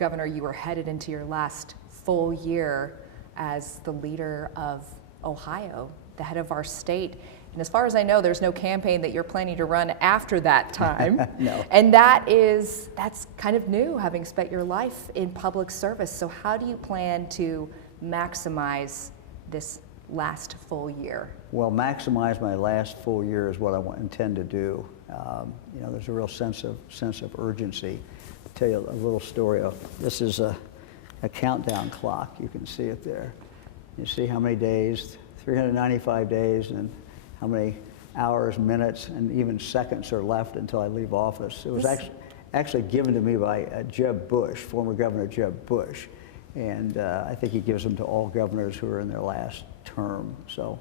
Governor, you were headed into your last full year as the leader of Ohio, the head of our state. And as far as I know, there's no campaign that you're planning to run after that time. No. And that's kind of new, having spent your life in public service. So how do you plan to maximize this last full year? Well, maximize my last full year is what I intend to do. You know, there's a real sense of urgency. I'll tell you a little story. This is a countdown clock. You can see it there. You see how many days, 395 days, and how many hours, minutes, and even seconds are left until I leave office. It was actually given to me by Jeb Bush, former Governor Jeb Bush. And I think he gives them to all governors who are in their last term. So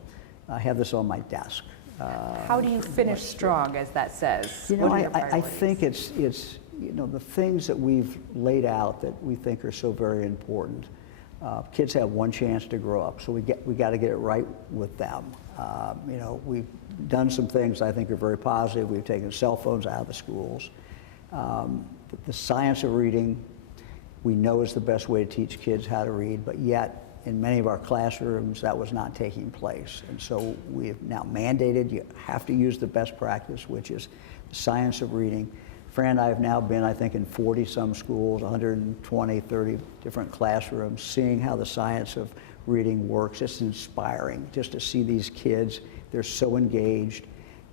I have this on my desk. How do you finish strong, as that says? You know, I think it's you know, the things that we've laid out that we think are so very important. Kids have one chance to grow up, so we got to get it right with them. You know, we've done some things I think are very positive. We've taken cell phones out of the schools. The science of reading, we know is the best way to teach kids how to read, but yet in many of our classrooms that was not taking place. And so we have now mandated you have to use the best practice, which is the science of reading. Fran and I have now been, I think, in 40 some schools, 120, 30 different classrooms, seeing how the science of reading works. It's inspiring just to see these kids. They're so engaged,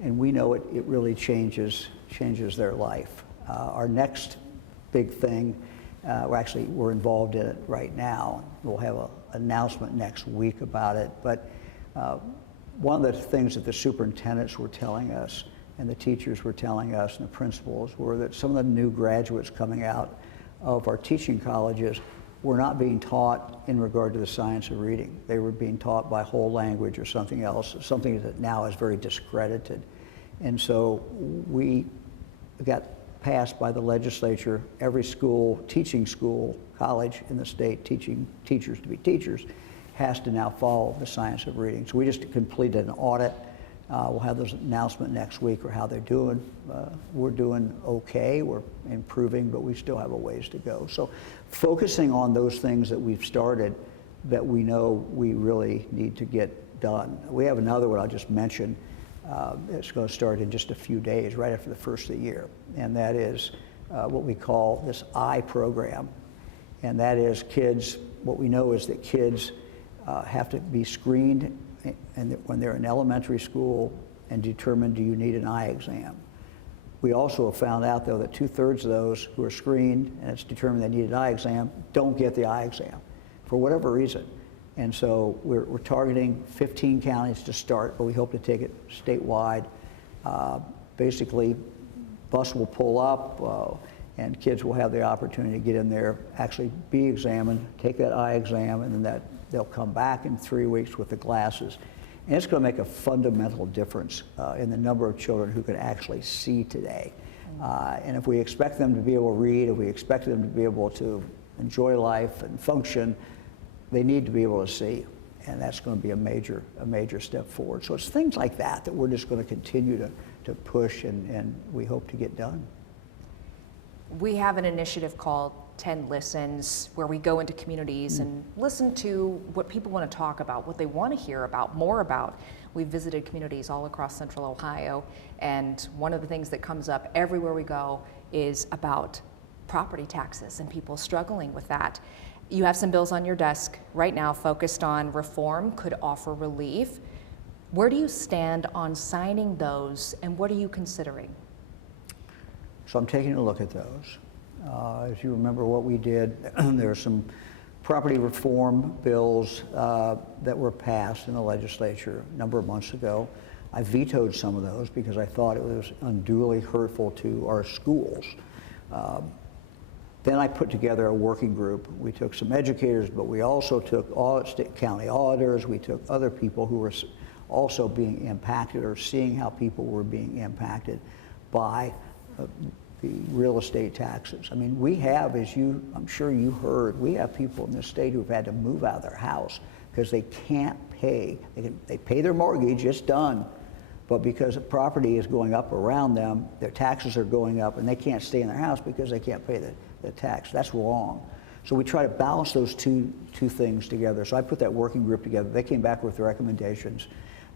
and we know it really changes their life. Our next big thing, we're involved in it right now. We'll have an announcement next week about it. But one of the things that the superintendents were telling us, and the teachers were telling us, and the principals, were that some of the new graduates coming out of our teaching colleges were not being taught in regard to the science of reading. They were being taught by whole language or something else, something that now is very discredited. And so we got passed by the legislature. Every school, teaching school, college in the state teaching teachers to be teachers has to now follow the science of reading. So we just completed an audit. We'll have this announcement next week or how they're doing. We're doing okay, we're improving, but we still have a ways to go. So focusing on those things that we've started that we know we really need to get done. We have another one I'll just mention. It's going to start in just a few days, right after the first of the year. And that is what we call this I program. And that is kids, what we know is that kids have to be screened and when they're in elementary school and determined, do you need an eye exam? We also have found out, though, that 2/3 of those who are screened and it's determined they need an eye exam don't get the eye exam for whatever reason. And so we're targeting 15 counties to start, but we hope to take it statewide. Basically, bus will pull up and kids will have the opportunity to get in there, actually be examined, take that eye exam, and then they'll come back in 3 weeks with the glasses. And it's going to make a fundamental difference in the number of children who can actually see today. And if we expect them to be able to read, if we expect them to be able to enjoy life and function, they need to be able to see. And that's going to be a major step forward. So it's things like that we're just going to continue to push and we hope to get done. We have an initiative called 10 Listens, where we go into communities and listen to what people want to talk about, what they want to hear about, more about. We've visited communities all across Central Ohio, and one of the things that comes up everywhere we go is about property taxes and people struggling with that. You have some bills on your desk right now focused on reform, could offer relief. Where do you stand on signing those, and what are you considering? So I'm taking a look at those. As you remember what we did, there are some property reform bills that were passed in the legislature a number of months ago. I vetoed some of those because I thought it was unduly hurtful to our schools. Then I put together a working group. We took some educators, but we also took county auditors. We took other people who were also being impacted or seeing how people were being impacted by the real estate taxes. I mean, we have, I'm sure you heard, we have people in this state who've had to move out of their house because they can't pay. They pay their mortgage, it's done, but because the property is going up around them, their taxes are going up and they can't stay in their house because they can't pay the tax. That's wrong. So we try to balance those two things together. So I put that working group together. They came back with recommendations.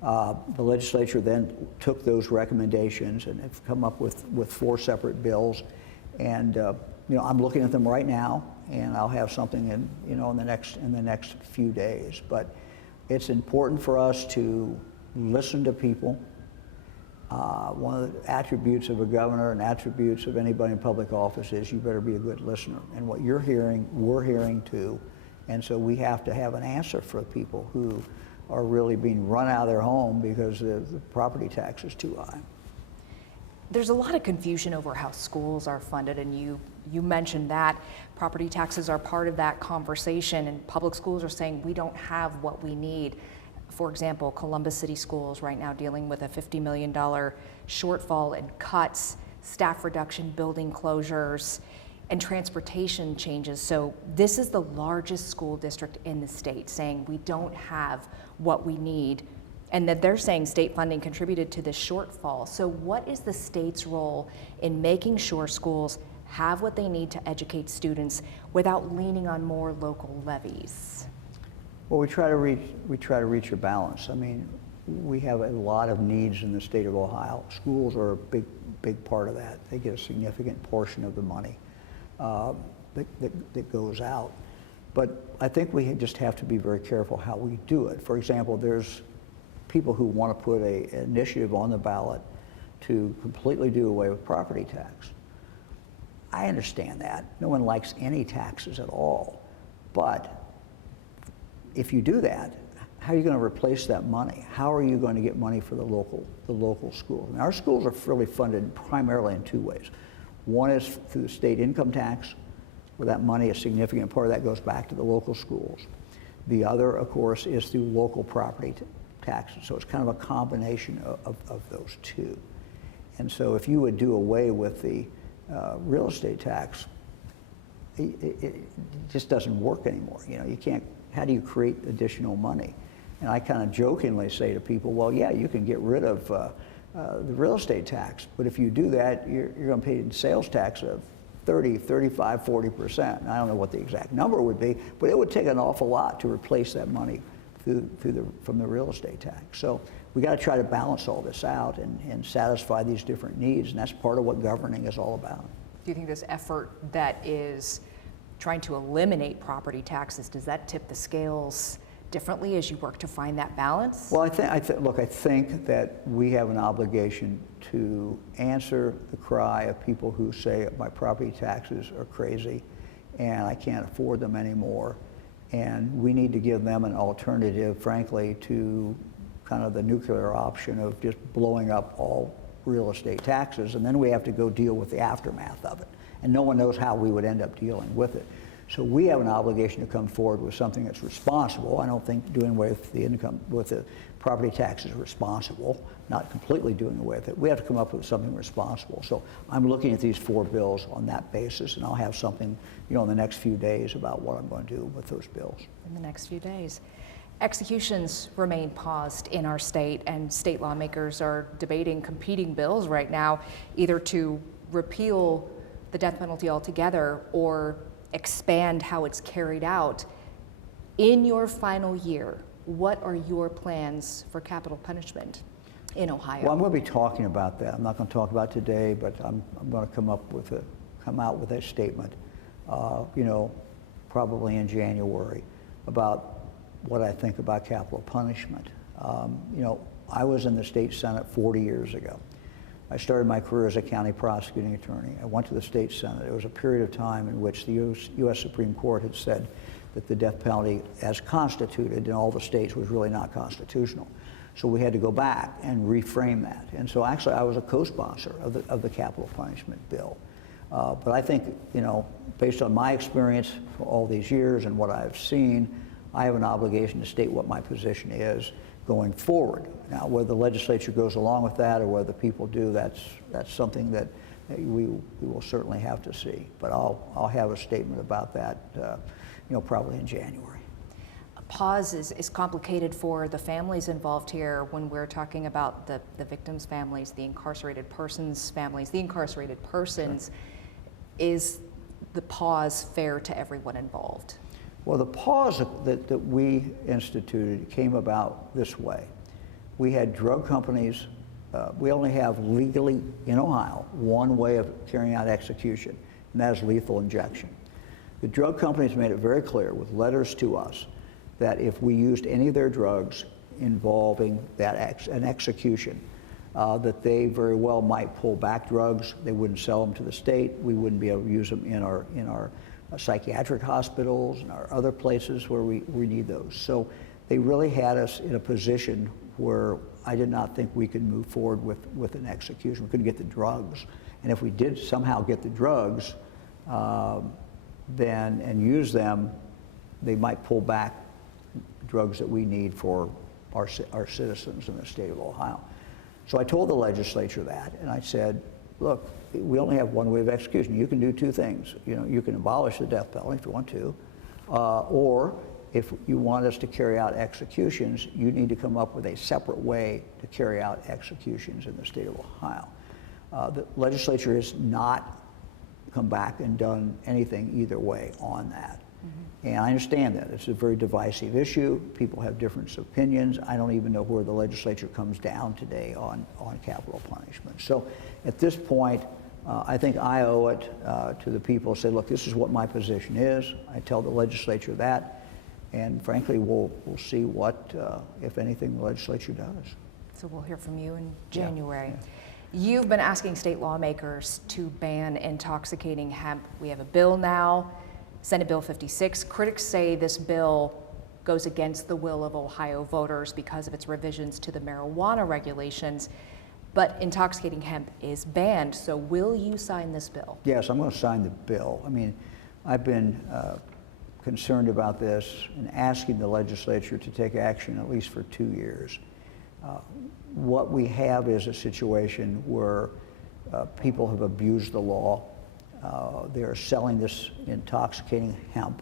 The legislature then took those recommendations and have come up with 4 separate bills. And I'm looking at them right now, and I'll have something in the next few days. But it's important for us to listen to people. One of the attributes of a governor and attributes of anybody in public office is you better be a good listener. And what you're hearing, we're hearing too. And so we have to have an answer for people who are really being run out of their home because the property tax is too high. There's a lot of confusion over how schools are funded, and you mentioned that. Property taxes are part of that conversation, and public schools are saying we don't have what we need. For example, Columbus City Schools right now dealing with a $50 million shortfall in cuts, staff reduction, building closures, and transportation changes. So this is the largest school district in the state saying we don't have what we need, and that they're saying state funding contributed to this shortfall. So what is the state's role in making sure schools have what they need to educate students without leaning on more local levies? Well, we try to reach a balance. I mean, we have a lot of needs in the state of Ohio. Schools are a big part of that. They get a significant portion of the money that goes out. But I think we just have to be very careful how we do it. For example, there's people who want to put an initiative on the ballot to completely do away with property tax. I understand that. No one likes any taxes at all. But if you do that, how are you going to replace that money? How are you going to get money for the local schools? And our schools are really funded primarily in 2 ways. One is through the state income tax, where that money, a significant part of that goes back to the local schools. The other, of course, is through local property taxes. So it's kind of a combination of those 2. And so if you would do away with the real estate tax, it just doesn't work anymore. You can't. How do you create additional money? And I kind of jokingly say to people, well, yeah, you can get rid of the real estate tax, but if you do that, you're going to pay sales tax of 30, 35, 40%. And I don't know what the exact number would be, but it would take an awful lot to replace that money from the real estate tax. So we got to try to balance all this out and satisfy these different needs, and that's part of what governing is all about. Do you think this effort that is trying to eliminate property taxes, does that tip the scales differently as you work to find that balance? Well, I think that we have an obligation to answer the cry of people who say my property taxes are crazy and I can't afford them anymore. And we need to give them an alternative, frankly, to kind of the nuclear option of just blowing up all real estate taxes, and then we have to go deal with the aftermath of it. And no one knows how we would end up dealing with it. So we have an obligation to come forward with something that's responsible. I don't think doing away with the property tax is responsible, not completely doing away with it. We have to come up with something responsible. So I'm looking at these 4 bills on that basis, and I'll have something, in the next few days about what I'm going to do with those bills. In the next few days. Executions remain paused in our state, and state lawmakers are debating competing bills right now, either to repeal the death penalty altogether or expand how it's carried out. In your final year, what are your plans for capital punishment in Ohio? Well, I'm going to be talking about that. I'm not going to talk about it today, but I'm going to come out with a statement, probably in January, about what I think about capital punishment. I was in the state Senate 40 years ago. I started my career as a county prosecuting attorney. I went to the state Senate. It was a period of time in which the U.S. Supreme Court had said that the death penalty as constituted in all the states was really not constitutional. So we had to go back and reframe that. And so actually I was a co-sponsor of the capital punishment bill. But I think, based on my experience for all these years and what I've seen, I have an obligation to state what my position is going forward. Now, whether the legislature goes along with that or whether people do, that's something that we will certainly have to see. But I'll have a statement about that, probably in January. A pause is complicated for the families involved here when we're talking about the victims' families, the incarcerated persons' families. The incarcerated persons is the pause fair to everyone involved? Well, the pause that we instituted came about this way. We had drug companies, we only have legally in Ohio one way of carrying out execution, and that is lethal injection. The drug companies made it very clear with letters to us that if we used any of their drugs involving an execution, that they very well might pull back drugs. They wouldn't sell them to the state. We wouldn't be able to use them in our psychiatric hospitals and our other places where we need those. So they really had us in a position where I did not think we could move forward with an execution. We couldn't get the drugs. And if we did somehow get the drugs and use them, they might pull back drugs that we need for our citizens in the state of Ohio. So I told the legislature that, and I said, look, we only have one way of execution. You can do two things. You know, you can abolish the death penalty if you want to, or if you want us to carry out executions, you need to come up with a separate way to carry out executions in the state of Ohio. The legislature has not come back and done anything either way on that. Mm-hmm. And I understand that. It's a very divisive issue. People have different opinions. I don't even know where the legislature comes down today on capital punishment. So at this point, I think I owe it to the people to say, look, this is what my position is. I tell the legislature that. And frankly, we'll see what, if anything, the legislature does. So we'll hear from you in January. Yeah. You've been asking state lawmakers to ban intoxicating hemp. We have a bill now, Senate Bill 56. Critics say this bill goes against the will of Ohio voters because of its revisions to the marijuana regulations, but intoxicating hemp is banned. So will you sign this bill? Yes, I'm going to sign the bill. I mean, I've been concerned about this and asking the legislature to take action at least for 2 years. What we have is a situation where people have abused the law. They're selling this intoxicating hemp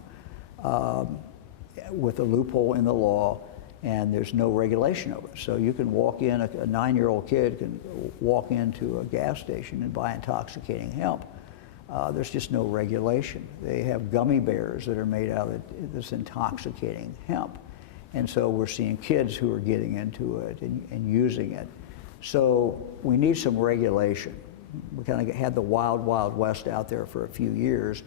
with a loophole in the law, and there's no regulation of it. So you can walk in, a 9-year-old kid can walk into a gas station and buy intoxicating hemp. There's just no regulation. They have gummy bears that are made out of this intoxicating hemp. And so we're seeing kids who are getting into it and using it. So we need some regulation. We kind of had the wild, wild west out there for a few years,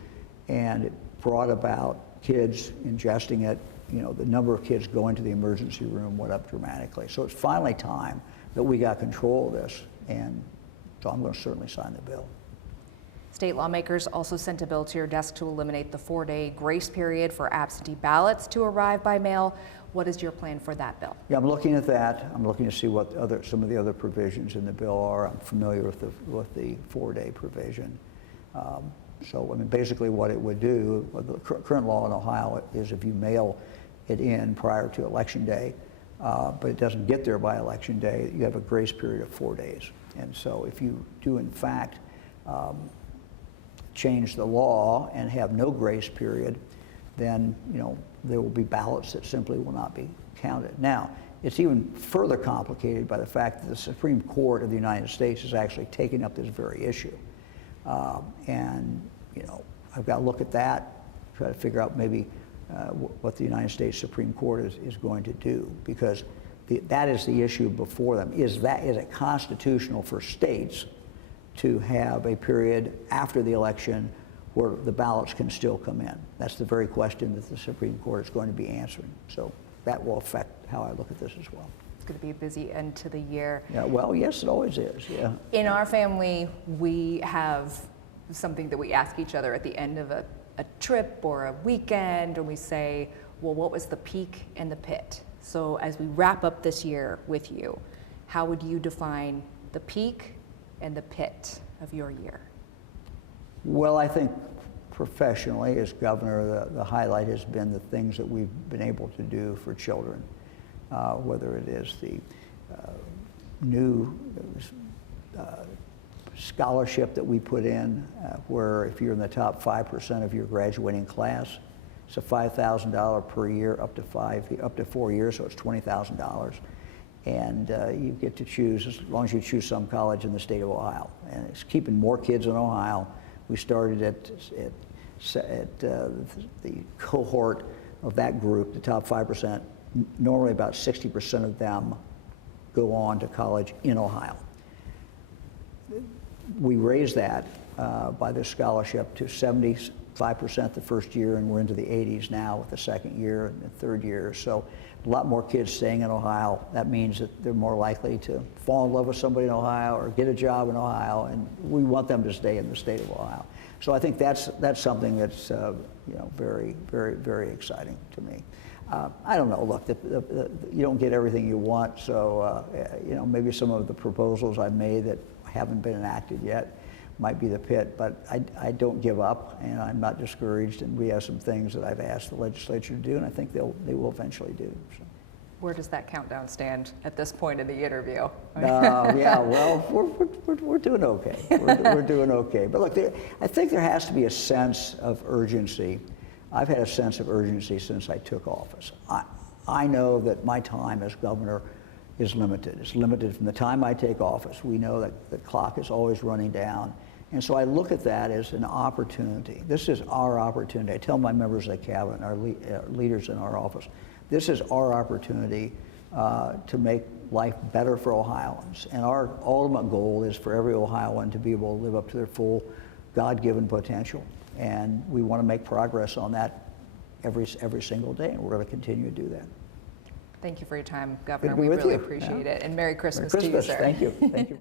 and it brought about kids ingesting it. You know, the number of kids going to the emergency room went up dramatically. So it's finally time that we got control of this, and so I'm going to certainly sign the bill. State lawmakers also sent a bill to your desk to eliminate the 4-day grace period for absentee ballots to arrive by mail. What is your plan for that bill? Yeah, I'm looking at that. I'm looking to see what some of the other provisions in the bill are. I'm familiar with the 4-day provision. So I mean, basically what it would do, the current law in Ohio is if you mail it in prior to Election Day, but it doesn't get there by Election Day, you have a grace period of 4 days. And so if you do in fact change the law and have no grace period, then there will be ballots that simply will not be counted. Now, it's even further complicated by the fact that the Supreme Court of the United States is actually taking up this very issue. And I've got to look at that, try to figure out maybe what the United States Supreme Court is going to do, because that is the issue before them. Is it constitutional for states to have a period after the election where the ballots can still come in? That's the very question that the Supreme Court is going to be answering. So that will affect how I look at this as well. It's going to be a busy end to the year. Yeah, well, yes, it always is, yeah. In our family, we have something that we ask each other at the end of a trip or a weekend, and we say, well, what was the peak and the pit? So as we wrap up this year with you, how would you define the peak and the pit of your year? Well, I think professionally, as governor, the highlight has been the things that we've been able to do for children, whether it is the new scholarship that we put in, where if you're in the top 5% of your graduating class, it's a $5,000 per year up to 4 years, so it's $20,000. And you get to choose, as long as you choose some college in the state of Ohio. And it's keeping more kids in Ohio. We started at the cohort of that group, the top 5%, normally about 60% of them go on to college in Ohio. We raised that by this scholarship to 75% the first year, and we're into the 80s now with the second year and the third year. So a lot more kids staying in Ohio. That means that they're more likely to fall in love with somebody in Ohio or get a job in Ohio, and we want them to stay in the state of Ohio. So I think that's something that's you know, very, very, very exciting to me. I don't know. Look, you don't get everything you want, so you know, maybe some of the proposals I've made that haven't been enacted yet might be the pit, but I don't give up, and I'm not discouraged. And we have some things that I've asked the legislature to do, and I think they will eventually do. So. Where does that countdown stand at this point in the interview? Yeah, well, we're doing okay. We're doing okay. But look, I think there has to be a sense of urgency. I've had a sense of urgency since I took office. I know that my time as governor is limited. It's limited from the time I take office. We know that the clock is always running down. And so I look at that as an opportunity. This is our opportunity. I tell my members of the cabinet, our leaders in our office, this is our opportunity to make life better for Ohioans. And our ultimate goal is for every Ohioan to be able to live up to their full God-given potential. And we want to make progress on that every single day, and we're going to continue to do that. Thank you for your time, Governor. Good to be We with really you. appreciate it. And Merry Christmas, Merry Christmas. to you, sir. Thank you. Thank you.